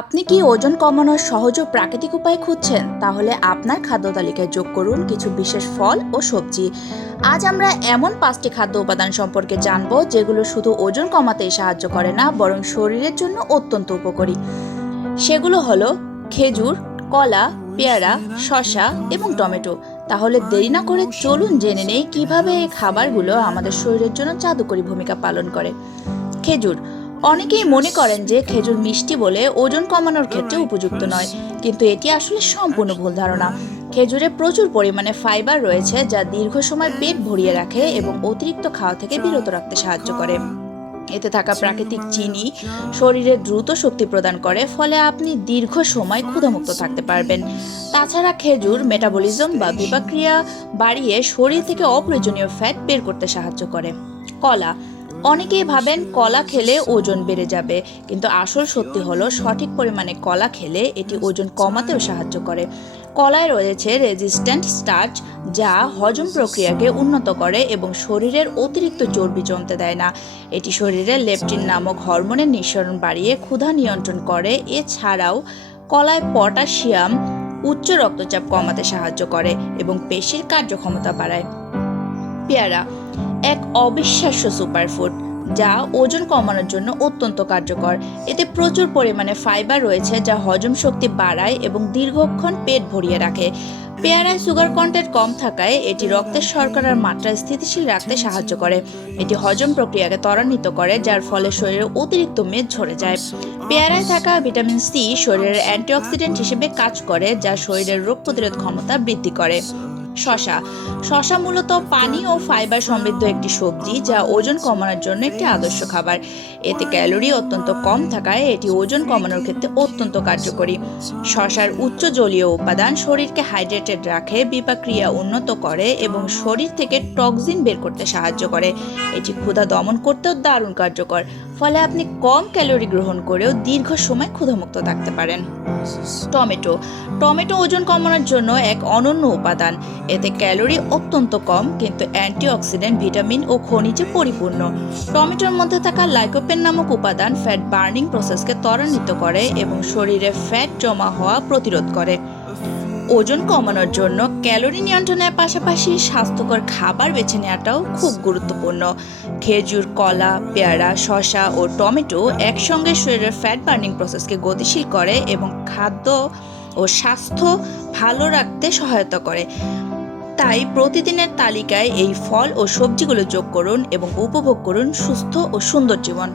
আপনি কি ওজন কমানোর সহজ ও প্রাকৃতিক উপায় খুঁজছেন? তাহলে আপনার খাদ্য তালিকায় যোগ করুন কিছু বিশেষ ফল ও সবজি। আজ আমরা এমন 5টি খাদ্য উপাদান সম্পর্কে জানব যেগুলো শুধু ওজন কমাতেই সাহায্য করে না, বরং শরীরের জন্য অত্যন্ত উপকারী। সেগুলো হলো খেজুর, কলা, পেয়ারা, শসা এবং টমেটো। তাহলে দেরি না করে চলুন জেনে নেই কিভাবে এই খাবারগুলো আমাদের শরীরের জন্য জাদুকরী ভূমিকা পালন করে। খেজুর। অনেকেই মনে করেন যে খেজুর মিষ্টি বলে ওজন কমানোর ক্ষেত্রে উপযুক্ত নয়, কিন্তু এটি আসলে সম্পূর্ণ ভুল ধারণা। খেজুরে প্রচুর পরিমাণে ফাইবার রয়েছে যা দীর্ঘ সময় পেট ভরিয়ে রাখে এবং অতিরিক্ত খাওয়া থেকে বিরত রাখতে সাহায্য করে। এতে থাকা প্রাকৃতিক চিনি শরীরে দ্রুত শক্তি প্রদান করে, ফলে আপনি দীর্ঘ সময় ক্ষুধামুক্ত থাকতে পারবেন। তাছাড়া খেজুর মেটাবলিজম বা বিপাক্রিয়া বাড়িয়ে শরীর থেকে অপ্রয়োজনীয় ফ্যাট বের করতে সাহায্য করে। কলা। অনেকেই ভাবেন কলা খেলে ওজন বেড়ে যাবে, কিন্তু আসল সত্যি হলো সঠিক পরিমাণে কলা খেলে এটি ওজন কমাতেও সাহায্য করে। কলায় রয়েছে রেজিস্ট্যান্ট স্টার্চ, যা হজম প্রক্রিয়াকে উন্নত করে এবং শরীরের অতিরিক্ত চর্বি জমতে দেয় না। এটি শরীরে লেপটিন নামক হরমোনের নিঃসরণ বাড়িয়ে ক্ষুধা নিয়ন্ত্রণ করে। এছাড়াও কলায় পটাশিয়াম উচ্চ রক্তচাপ কমাতে সাহায্য করে এবং পেশির কার্যক্ষমতা বাড়ায়। পেয়ারা এক অবিশ্বাস্য সুপারফুড, যা ওজন কমানোর জন্য অত্যন্ত কার্যকর। এতে প্রচুর পরিমাণে ফাইবার রয়েছে যা হজম শক্তি বাড়ায় এবং দীর্ঘক্ষণ পেট ভরিয়ে রাখে। পেয়ারায় সুগার কন্টেন্ট কম থাকায় এটি রক্তের শর্করার মাত্রা স্থিতিশীল রাখতে সাহায্য করে। এটি হজম প্রক্রিয়াকে ত্বরান্বিত করে, যার ফলে শরীরে অতিরিক্ত মেদ ঝরে যায়। পেয়ারায় থাকা ভিটামিন সি শরীরের অ্যান্টিঅক্সিডেন্ট হিসেবে কাজ করে, যা শরীরের রোগ প্রতিরোধ ক্ষমতা বৃদ্ধি করে। শসা। শসা মূলত পানি ও ফাইবার সমৃদ্ধ একটি সবজি, যা ওজন কমানোর জন্য একটি আদর্শ খাবার। এতে ক্যালোরি অত্যন্ত কম থাকায় এটি ওজন কমানোর ক্ষেত্রে অত্যন্ত কার্যকরী। শসার উচ্চ জলীয় উপাদান শরীরকে হাইড্রেটেড রাখে, বিপাক্রিয়া উন্নত করে এবং শরীর থেকে টক্সিন বের করতে সাহায্য করে। এটি ক্ষুধা দমন করতেও দারুণ কার্যকর, ফলে আপনি কম ক্যালোরি গ্রহণ করেও দীর্ঘ সময় ক্ষুধামুক্ত থাকতে পারেন। টমেটো। টমেটো ওজন কমানোর জন্য এক অনন্য উপাদান। এতে ক্যালোরি অত্যন্ত কম, কিন্তু অ্যান্টিঅক্সিডেন্ট, ভিটামিন ও খনিজে পরিপূর্ণ। টমেটোর মধ্যে থাকা লাইকোপেন নামক উপাদান ফ্যাট বার্নিং প্রসেসকে ত্বরান্বিত করে এবং শরীরে ফ্যাট জমা হওয়া প্রতিরোধ করে। ওজন কমানোর জন্য ক্যালোরি নিয়ন্ত্রণের পাশাপাশি স্বাস্থ্যকর খাবার বেছে নেওয়াটাও খুব গুরুত্বপূর্ণ। খেজুর, কলা, পেয়ারা, শসা ও টমেটো একসঙ্গে শরীরের ফ্যাট বার্নিং প্রসেসকে গতিশীল করে এবং খাদ্য ও স্বাস্থ্য ভালো রাখতে সহায়তা করে। তাই প্রতিদিনের তালিকায় এই ফল ও সবজিগুলো যোগ করুন এবং উপভোগ করুন সুস্থ ও সুন্দর জীবন।